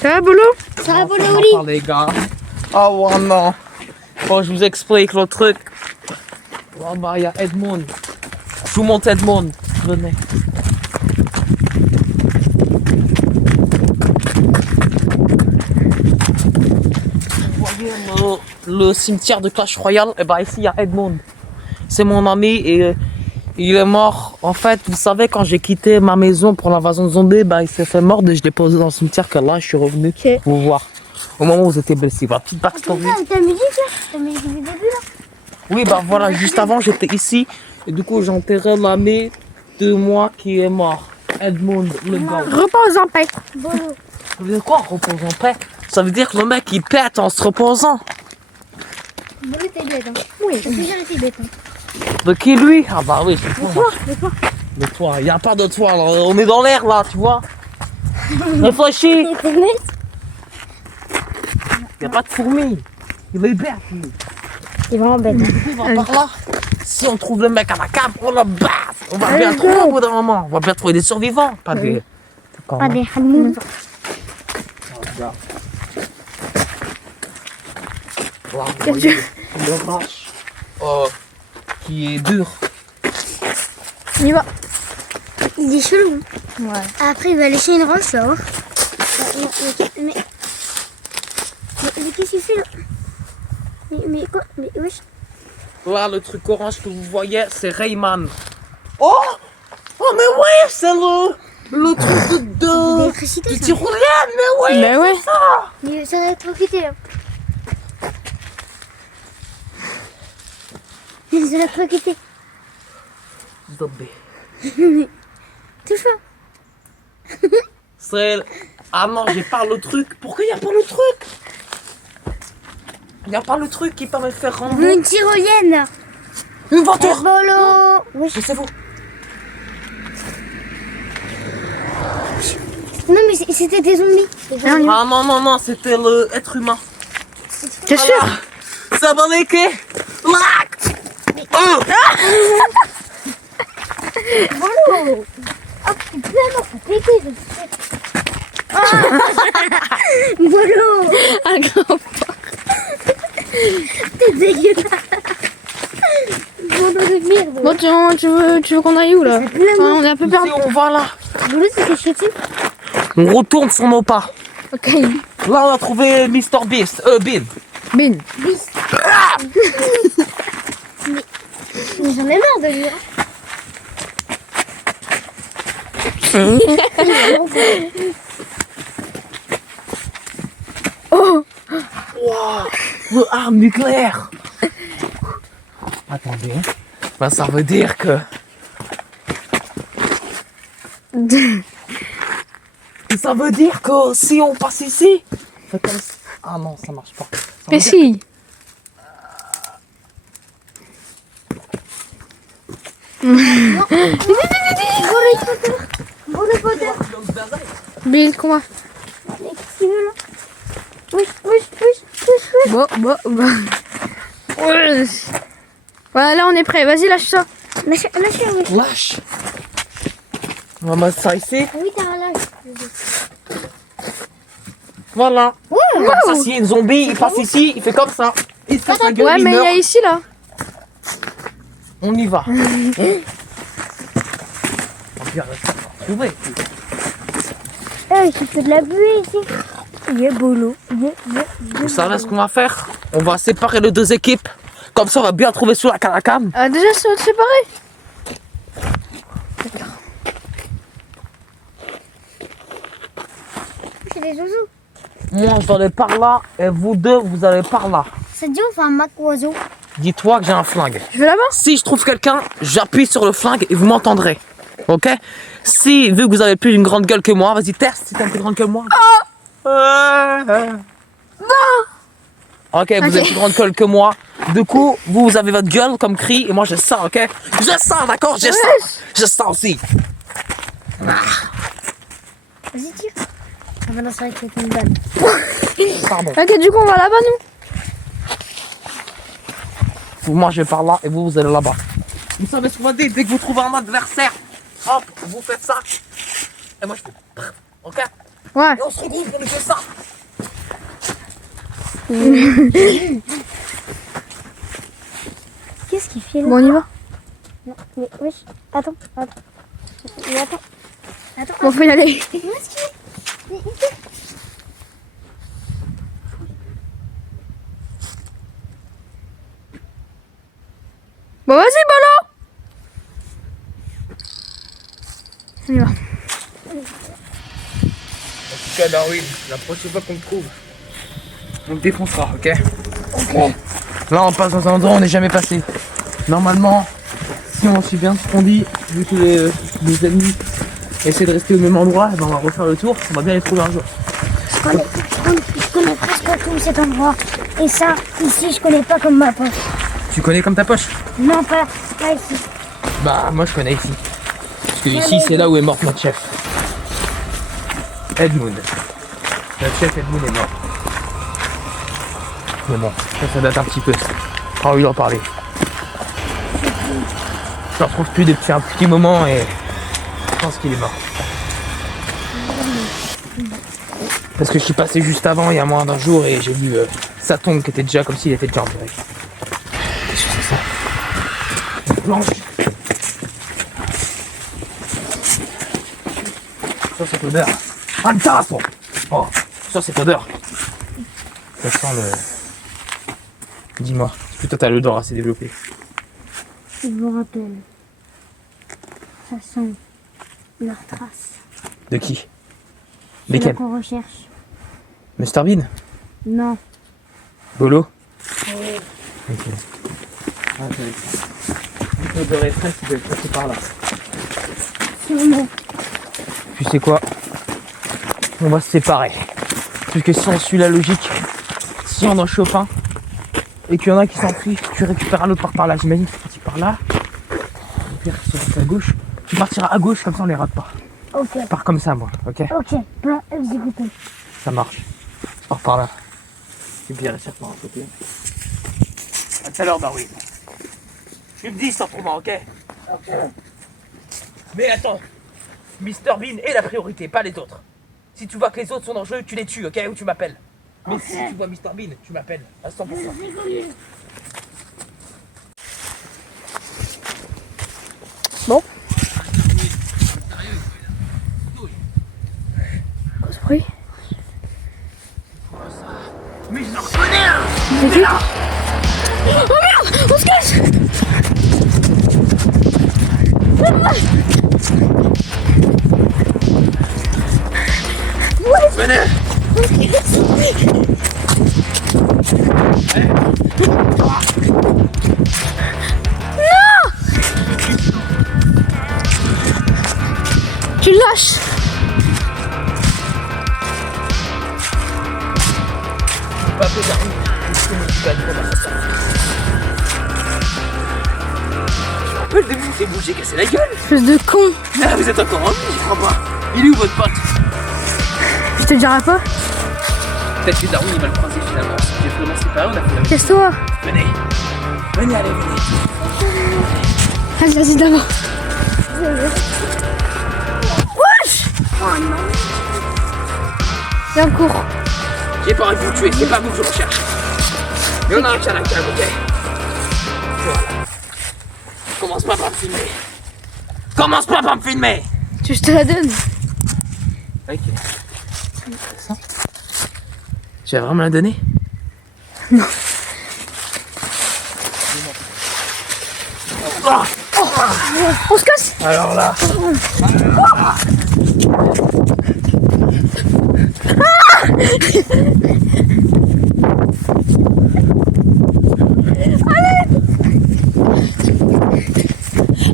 Ça va, Bolo? Ça va, Bolo, Enfin, les gars. Oh non. Bon, je vous explique le truc. Oh bah, il y a Edmond. Je vous montre Edmond. Venez. Vous voyez le cimetière de Clash Royale? Et bah ici, il y a Edmond. C'est mon ami et il est mort. En fait, vous savez, quand j'ai quitté ma maison pour l'invasion de zombies, bah il s'est fait mordre et je l'ai posé dans le cimetière que là, je suis revenu vous voir. Au moment où vous étiez blessé. Bah, petite backstory. T'as musique là? T'as musique du début là? Oui, bah voilà, juste avant, j'étais ici. Et du coup, j'enterrais l'ami de moi qui est mort. Edmond, le gars. Repose en paix. Bolo. Ça veut dire quoi, repose en paix? Ça veut dire que le mec, il pète en se reposant. Bolo, t'es bête, hein. Oui. T'as toujours été bête, hein. De qui, lui? Ah bah oui, c'est De toi. toi, de toi. De toi, il n'y a pas de toi, là. On est dans l'air, là, tu vois. Réfléchis. T'es bête. Il n'y a pas de fourmis. Il est bête, lui. T'es vraiment bête. Du coup, on va par là. Si on trouve le mec à la cave, on le bat. On va bien trouver au bout d'un moment. On va bien trouver des survivants, pas des... Pas des Hamoun. Regarde. Voilà, vous voyez le vache qui est dur. On y va. Il est chelou. Ouais. Après, il va lécher une roche là. Hein. Mais qu'est-ce qu'il fait là? Mais quoi? Mais wesh. Là, le truc orange que vous voyez, c'est Rayman. Oh! Oh, mais ouais, c'est le truc de L'électricité, du ça. tyrolien, mais ouais! Mais ouais. C'est ça! Mais ça va être quitté là. Ça va être quitté. Zombie. Touche pas. C'est... Ah non, j'ai pas le truc. Pourquoi il n'y a pas le truc? Il n'y a pas le truc qui permet de faire rentrer Une tyrolienne. une voiture. Bolo. Wesh. Mais c'est vous. Non mais c'était des zombies. Ah non, non, non, c'était l'être humain. T'es sûr? Ça va léquer. Bolo. Ah putain non, faut péter. Bolo. Un grand. T'es dégueulasse. Bolo de merde. Bon, tu veux qu'on aille où là? Enfin, on est un peu Ici, perdu. on va là. Bolo c'était chier dessus. On retourne sur nos pas. Ok. Là, on a trouvé Mr. Beast. Bean. Bin. Mais j'en ai marre de lui. Oh. Wow. Le arme nucléaire. Attendez. Ben, ça veut dire que... Ça veut dire que si on passe ici... Fais comme ça. Ah non, ça marche pas. Ça veut Mais dire si. Bolo Potter. Bill, quoi? Qu'est-ce qu'il veut là? Wesh. Bon. Ouais. Voilà, là on est prêt. Vas-y, lâche ça. Lâchez, wesh. Lâche. On va mettre ça ici. Ah oui, t'as un lâche. Voilà. Comme ça, s'il y a une zombie, il passe ici, il fait comme ça. Il se casse la gueule, Ouais, il mais il y meurt. a ici là. On y va. On va bien trouver. Eh, j'ai fait de la buée ici. Yeah, Bolo. Vous savez ce qu'on va faire? On va séparer les deux équipes. Comme ça, on va bien trouver sous la caracane. Déjà, c'est séparé. C'est des oiseaux. Moi, je dois aller par là et vous deux, vous allez par là. Ça dit on fait un mac oiseau. Dis-toi que j'ai un flingue. Je vais là-bas. Si je trouve quelqu'un, j'appuie sur le flingue et vous m'entendrez. Ok? Si, vu que vous avez plus une grande gueule que moi, vas-y, teste si t'es plus grande que moi. Ok, vous avez plus grande gueule que moi. Du coup, vous avez votre gueule comme cri et moi je sens, ok? Je sens, d'accord? Je sens. Je sens aussi. Vas-y, tire. Ah bah non, c'est vrai que c'est une balle. Pardon. Ok, du coup, on va là-bas, nous. Moi je vais par là et vous allez là-bas. Vous savez ce qu'on va dire? Dès que vous trouvez un adversaire, hop, vous faites ça. Et moi je fais. Ok? Ouais. Et on se regroupe, on fait ça. Qu'est-ce qu'il fait là? Bon, on y va. Non, mais wesh. Attends. Mais attends. Bon, faut y aller. Bon, vas-y, Bolo. On y va. En tout cas, Darwin, la prochaine fois qu'on te trouve, on te défoncera, ok? Là, on passe dans un endroit où on n'est jamais passé. Normalement, si on suit bien ce qu'on dit, vu que les ennemis essaient de rester au même endroit, ben on va refaire le tour, on va bien les trouver un jour. Je connais presque tout cet endroit. Et ça, ici, je connais pas comme ma poche. Tu connais comme ta poche? Non, pas ici. Bah, moi je connais ici. Parce que ici, c'est là où est mort notre chef. Edmund. Notre chef Edmund est mort. Mais bon, ça date un petit peu. J'ai envie d'en parler. Je le retrouve plus depuis un petit moment et je pense qu'il est mort. Parce que je suis passé juste avant, il y a moins d'un jour, et j'ai vu sa tombe qui était déjà comme s'il était déjà enterré. Qu'est-ce que c'est ça? Une planche. Ça, cette odeur. Ah, le tasse! Oh, ça, cette odeur. Ça sent le... Dis-moi, est-ce que toi t'as l'odeur assez développée? Je me rappelle. Ça sent leur trace. De qui? C'est là Lesquels? qu'on recherche. Mr Bean? Non. Bolo? Oui. Ok. Ah, l'odeur est fraîche, tu peux passer par là. Sûrement. Tu sais quoi? On va se séparer. Parce que si on suit la logique, si on en chope un, et qu'il y en a qui s'enfuient, tu récupères l'autre par là. J'imagine que tu partis par là. Au pire, tu passes à gauche. Tu partiras à gauche, comme ça on les rate pas. Ok. Je pars comme ça, moi, ok? Ok. Plan exécuté. Ça marche. Je pars par là. Tu bien certainement à côté. A tout à l'heure, Darwin. Tu me dis sans trouver, ok? Mais attends. Mr Bean est la priorité, pas les autres. Si tu vois que les autres sont dangereux, tu les tues, ok? Ou tu m'appelles. Mais si tu vois Mr Bean, tu m'appelles à 100%. Bon. Quoi ce bruit? Mais je le reconnais, hein! C'est qui? Oh merde! On se cache! Venez! Tu le lâches! Pas peu Darwin. Je m'occupe de la conversation. Je me rappelle de vous, c'est vous, j'ai cassé la gueule! Espèce de con! Ah, vous êtes encore en vie, je crois pas! Il est où votre pote? Je te dirai pas? Peut-être que Darwin il va le croiser finalement. J'ai vraiment séparé, on a fait la même. Casse-toi! Venez! Venez, allez, venez! Vas-y, d'abord! Wesh! Viens, cours! J'ai pas envie de vous tuer, c'est pas vous que je recherche. Mais on a un chat à la cave, ok? Voilà. Commence pas par me filmer. Commence pas par me filmer! Je te la donne! Ok. Ça? Tu vas vraiment la donner? Non. Ah, On se casse! alors là.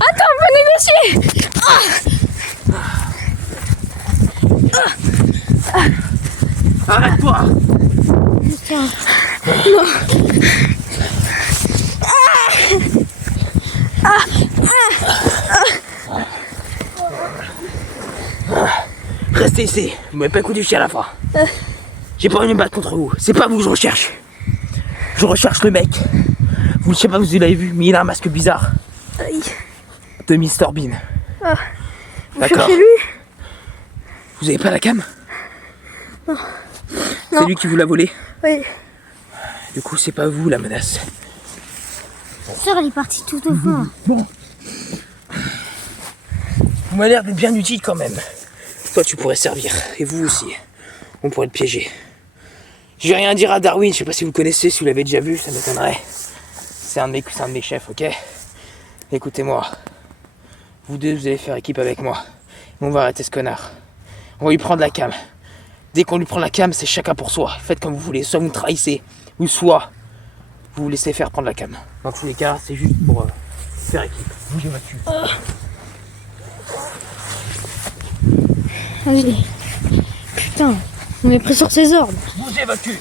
Attends, on peut négocier! Arrête-toi! Restez ici, vous m'avez pas écouté jusqu'à la fin. J'ai pas envie de me battre contre vous, c'est pas vous que je recherche. Je recherche le mec. Vous, je sais pas si vous l'avez vu, mais il a un masque bizarre. Aïe. De Mr Bean. Vous D'accord. cherchez lui? Vous avez pas la cam? C'est lui qui vous l'a volé. Oui. Du coup, c'est pas vous la menace. Ta soeur, elle est partie tout au fond. Bon. Vous m'avez l'air d'être bien utile quand même. Toi, tu pourrais servir. Et vous aussi. On pourrait le piéger. Je vais rien dire à Darwin. Je sais pas si vous le connaissez, si vous l'avez déjà vu, ça m'étonnerait. C'est un de mes chefs, ok? Écoutez-moi. Vous deux, vous allez faire équipe avec moi. On va arrêter ce connard. On va lui prendre la cam. Dès qu'on lui prend la cam, c'est chacun pour soi. Faites comme vous voulez. Soit vous me trahissez, ou soit vous vous laissez faire prendre la cam. Dans tous les cas, c'est juste pour faire équipe. Bougez votre cul. Allez. Putain, on est pris sur ses ordres. Bougez votre cul.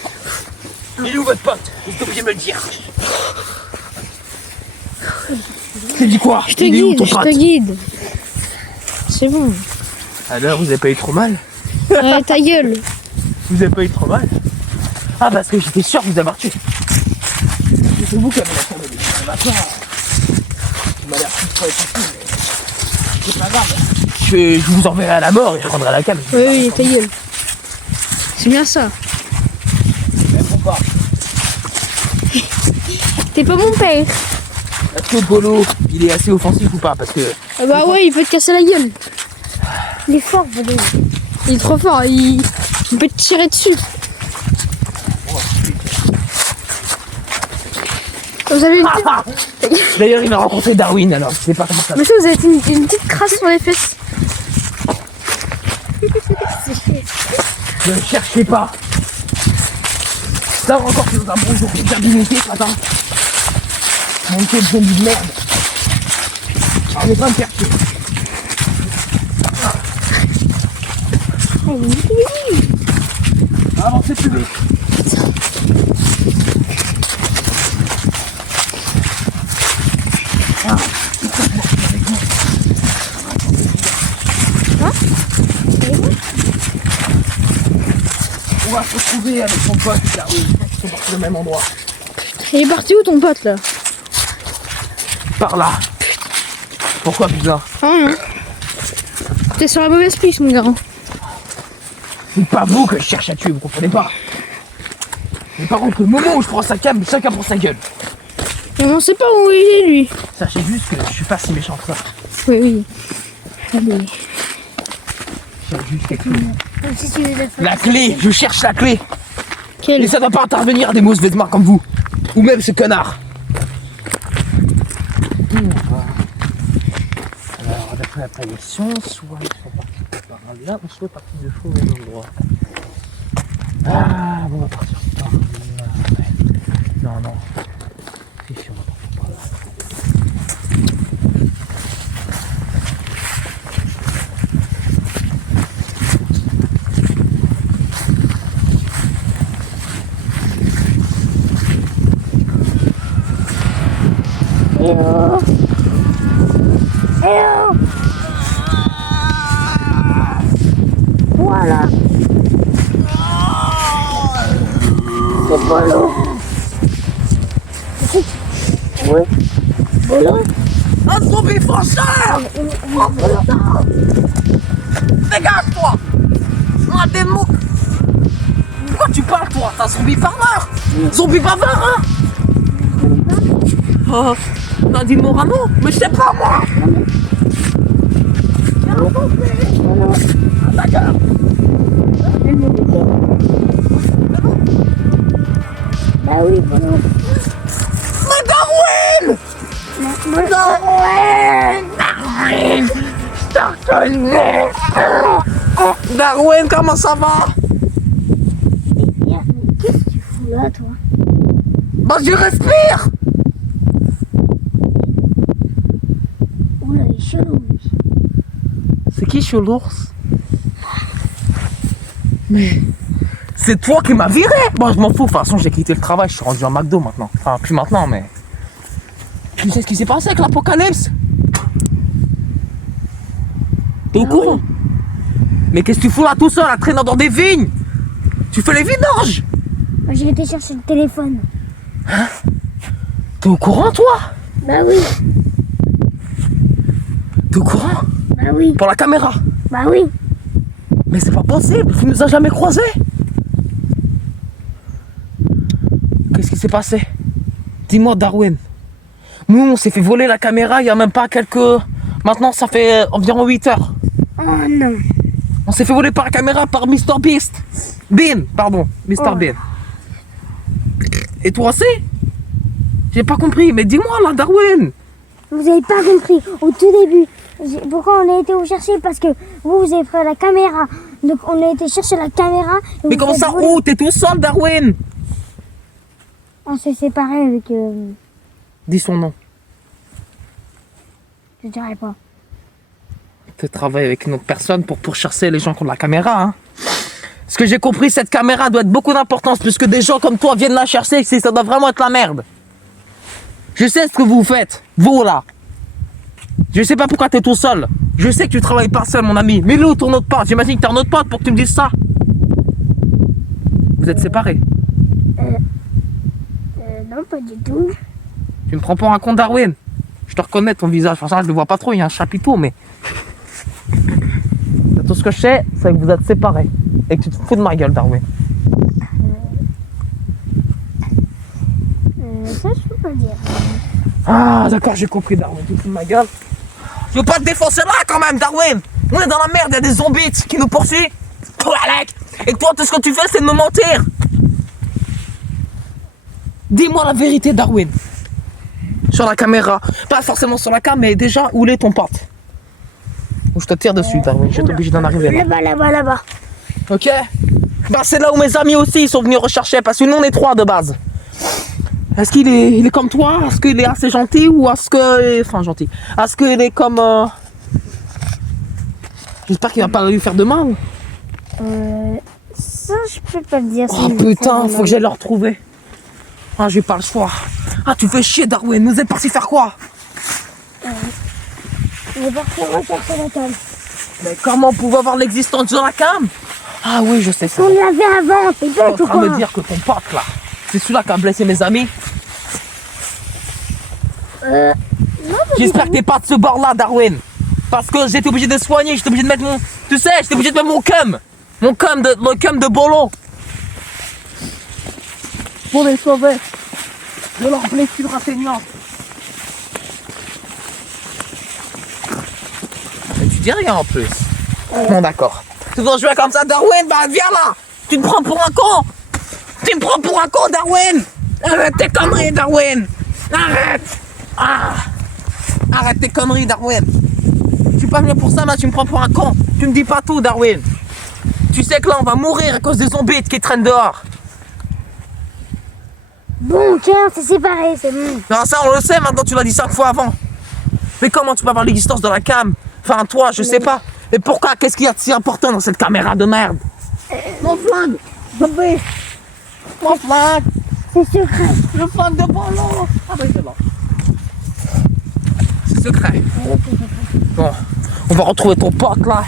Il est où votre pote? Vous êtes obligé de me le dire. Tu dis quoi? Je te guide. C'est bon. Alors, vous avez pas eu trop mal? Ta gueule. Vous avez pas eu trop mal? Ah, parce que j'étais sûr que vous avez tué. C'est vous qui avez la tour de lui. Il m'a l'air plus fort et tout, mais c'est pas grave. Je vous enverrai à la mort et je prendrai la cam. Oui, ta gueule. C'est bien ça. Même pas. T'es pas mon père. Est-ce que Polo, il est assez offensif ou pas? Parce que... Ah bah ouais, il peut te casser la gueule. Il est fort, Bodo. Il est trop fort, il peut te tirer dessus. Vous avez une... D'ailleurs, il a rencontré Darwin, alors je sais pas comment ça. Monsieur, vous avez une petite crasse sur les fesses. Ne cherchez pas. Là encore, c'est dans un bon jour de virginité ce matin. Mon quel zombie de merde. Arrêtez pas de me faire chier. Avancez plus vite. On va se retrouver avec son pote, car oui, ils sont partis au même endroit. Il est parti où ton pote là? Par là. Pourquoi bizarre? Rien. T'es sur la mauvaise piste, mon gars. C'est pas vous que je cherche à tuer, vous comprenez pas? Mais par contre, le moment où je prends sa cam, chacun pour sa gueule. Mais on sait pas où il est, lui. Sachez juste que je suis pas si méchant que ça. Oui, oui. Allez. Je cherche juste quelque chose. Si tu veux La clé, je cherche la clé. Quel? Et ça doit pas intervenir à des mauvaises vêtements comme vous. Ou même ce connard. Alors, d'après la prédiction, soit ils sont partis par là, ou soit partis de faux au même endroit. Ah, bon, on va partir par là. Ouais. Non, non. C'est sûr, on va partir par là. Voilà. C'est Polo. Oui. Polo. Un zombie fonceur! Dégage-toi! Un démon! Pourquoi tu parles, toi? T'es un zombie bavard! Zombie bavard, hein? Oh, t'as dit Morano? Mais je sais pas, moi! D'accord! Bah oui, Polo. Darwin! Darwin, comment ça va? Bien, mais qu'est-ce que tu fous là, toi? Bah, je respire! Oula, il est chelou, lui. C'est qui chez l'ours? Mais c'est toi qui m'as viré! Bon, je m'en fous, de toute façon j'ai quitté le travail, je suis rendu en McDo maintenant. Enfin, plus maintenant, mais... Tu sais ce qui s'est passé avec l'apocalypse? T'es au courant? Mais qu'est-ce que tu fous là tout seul, à traîner dans des vignes? Tu fais les vidanges? Moi, j'ai été chercher le téléphone. T'es au courant, toi? Bah oui, T'es au courant? bah oui, Pour la caméra? bah oui. Mais c'est pas possible, tu nous as jamais croisés! Qu'est-ce qui s'est passé? Dis-moi, Darwin. Nous, on s'est fait voler la caméra il y a même pas quelques... Maintenant, ça fait environ 8 heures. Oh non. On s'est fait voler par la caméra par Mr Beast. Bean, pardon. Mr Bean. Et toi aussi? J'ai pas compris, mais dis-moi là, Darwin. Vous avez pas compris. Au tout début, pourquoi on a été vous chercher? Parce que vous avez pris la caméra. Donc on a été chercher la caméra. Et Mais vous comment êtes ça? volé. Oh, t'es tout seul, Darwin. On s'est séparés avec... Dis son nom. je dirais pas. Tu travailles avec une autre personne pour chercher les gens qui ont la caméra, hein. Ce que j'ai compris, cette caméra doit être beaucoup d'importance puisque des gens comme toi viennent la chercher, si ça doit vraiment être la merde. Je sais ce que vous faites, vous là. Je sais pas pourquoi t'es tout seul. Je sais que tu travailles pas seul, mon ami. Mais où ton autre pote? J'imagine que t'as un autre pote pour que tu me dises ça. Vous êtes séparés. Non, pas du tout. Tu me prends pour un con, Darwin. Je te reconnais ton visage. Enfin, ça, je le vois pas trop, il y a un chapiteau, mais... Tout ce que je sais, c'est que vous êtes séparés. Et que tu te fous de ma gueule, Darwin. Ça, je peux pas dire. Ah, d'accord, j'ai compris, Darwin. Tu te fous de ma gueule. Je veux pas te défoncer là, quand même, Darwin. On est dans la merde, il y a des zombies qui nous poursuivent. Oh, Alec. Et toi, tout ce que tu fais, c'est de me mentir. Dis-moi la vérité, Darwin. Sur la caméra. Pas forcément sur la cam, mais déjà, où est ton pote? Ou je te tire dessus, Darwin. Je suis obligé d'en arriver là. Là-bas, là-bas, là-bas. Ok? Bah, c'est là où mes amis aussi ils sont venus rechercher, parce que nous, on est 3 de base. Est-ce qu'il est, il est comme toi? Est-ce qu'il est assez gentil? Ou est-ce que... Enfin, gentil. Est-ce qu'il est comme... J'espère qu'il va pas lui faire de mal. Ça, je peux pas le dire. Oh si- putain, si- faut que j'aille le retrouver. Ah, j'ai pas le choix. Ah, tu fais chier, Darwin. Nous êtes partis faire quoi? On est parti rechercher la cam. Mais comment on pouvait avoir l'existence de la cam? Ah oui, je sais ça. On l'avait avant, t'es Tu es en bête ou train de quoi? me dire que ton pote, là, c'est celui-là qui a blessé mes amis? Non, J'espère que t'es pas de ce bord-là, Darwin. Parce que j'étais obligé de soigner, j'étais obligé de mettre mon... Tu sais, j'étais obligé de mettre mon cum. Mon cum de bolo. Pour les sauver de leur blessure atteignante. Mais tu dis rien en plus. Bon, d'accord. Tu veux jouer comme ça, Darwin? Bah, viens là. Tu te prends pour un con. Tu me prends pour un con, Darwin. Arrête tes conneries, Darwin. Arrête. Ah. Arrête tes conneries, Darwin. Je suis pas venu pour ça, là, tu me prends pour un con. Tu me dis pas tout, Darwin. Tu sais que là, on va mourir à cause des zombies qui traînent dehors. Bon, ok, on s'est séparés, c'est bon. Non, ça, on le sait, maintenant, tu l'as dit 5 fois avant. Mais comment tu peux avoir l'existence de la cam? Enfin, toi, je sais pas. Et pourquoi? Qu'est-ce qu'il y a de si important dans cette caméra de merde? Mon flingue. Zombie. Mon flingue. C'est secret. Le flingue de Bolo. Ah, ben, c'est bon. C'est secret. Bon, on va retrouver ton pote là.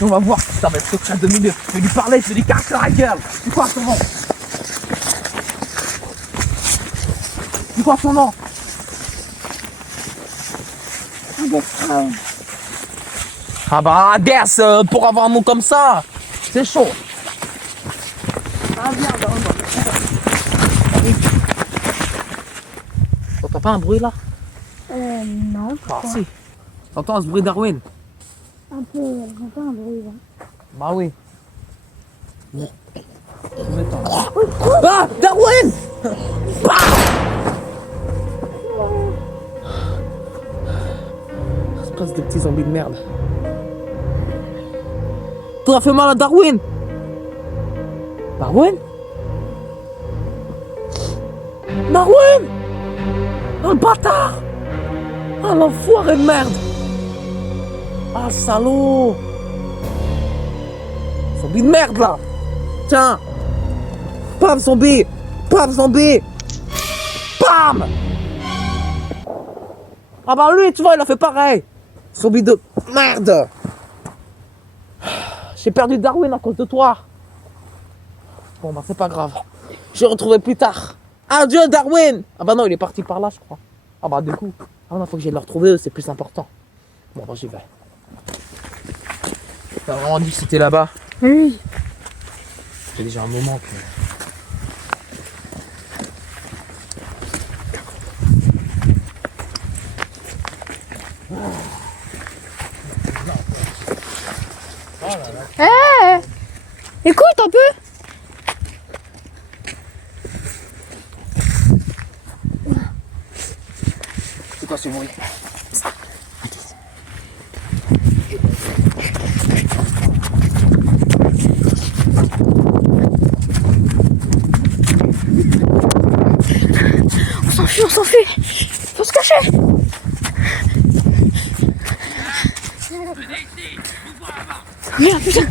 Et on va voir si ça va être secret 2 minutes. Je vais lui parler, je vais lui casser la gueule. C'est quoi son nom? C'est quoi son nom? Ah bah Hades, pour avoir un mot comme ça, c'est chaud. Ah viens, t'entends pas un bruit là? Non. Ah si. T'entends ce bruit, Darwin? Un peu, j'entends un bruit là. Bah oui. Ah, Darwin! Bah espèce de petits zombies de merde. T'as fait mal à Darwin? Darwin? Darwin! Oh le bâtard! Ah l'enfoiré de merde! Ah le salaud! Zombie de merde là! Tiens! Pam zombie! Pam zombie! Pam! Ah bah lui tu vois il a fait pareil! Zombie de merde! J'ai perdu Darwin à cause de toi! Bon bah c'est pas grave. Je vais retrouver plus tard. Adieu Darwin! Ah bah non il est parti par là je crois. Ah bah du coup. Ah non faut que j'aille le retrouver, c'est plus important. Bon bah j'y vais. T'as vraiment dit que c'était là-bas? Oui. C'est déjà un moment Hé écoute un peu. C'est quoi ce bruit? On s'enfuit. Faut se cacher. Merde, putain.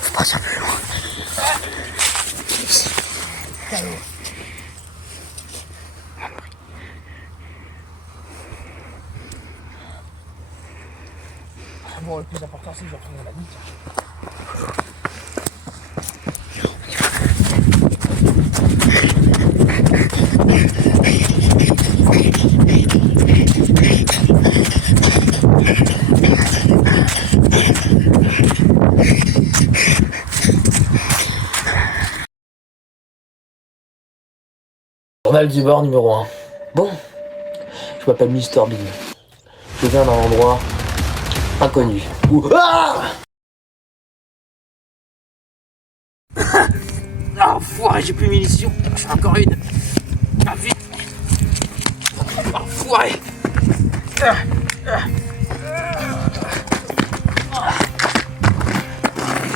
Faut partir plus loin. Bon, le plus important, c'est que je retourne à la nuit. Journal du bord numéro 1. Bon, je m'appelle Mister Bean. Je viens d'un endroit inconnu. Où... Ah ah, foiré, j'ai plus de munitions. J'en fais encore une. Ah, vite. Ah, foiré.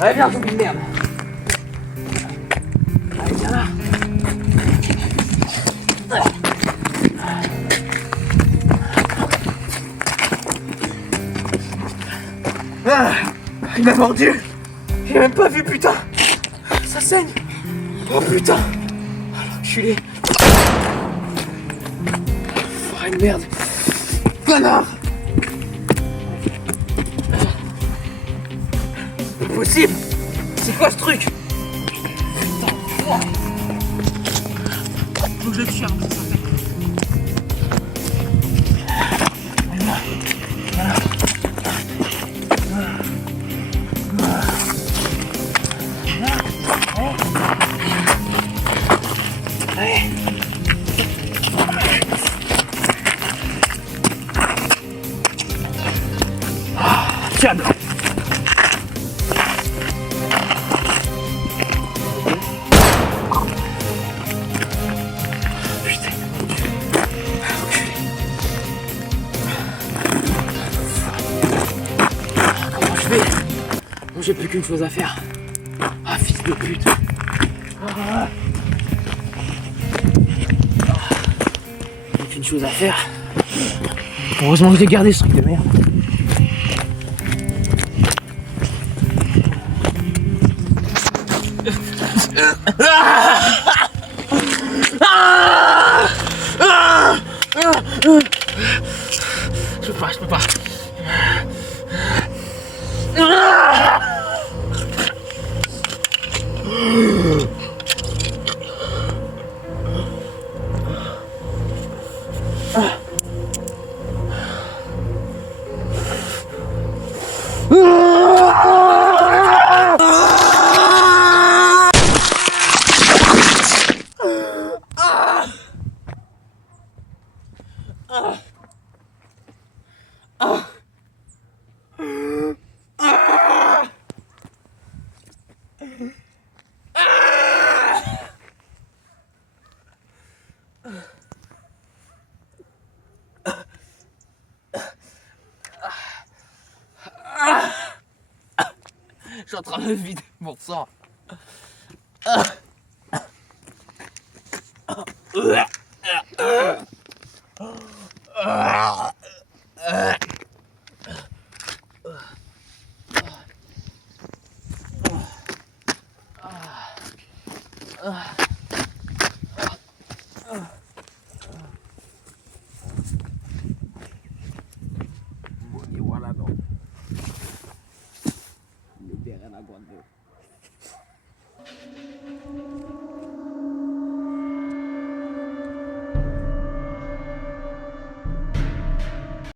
Allez, viens, zombie de merde. Allez, viens là. Ah, il m'a mordu. J'ai même pas vu, putain. Ça saigne. Oh putain. Enculé. Oh, une merde. Connard. Impossible. C'est quoi ce truc? Putain. Faut que je le tire. Tiens. Putain. Comment je fais? Bon, j'ai plus qu'une chose à faire. Ah, fils de pute. J'ai qu'une chose à faire. Heureusement que j'ai gardé ce truc de merde. Je peux pas. Je suis en train de vider mon sang.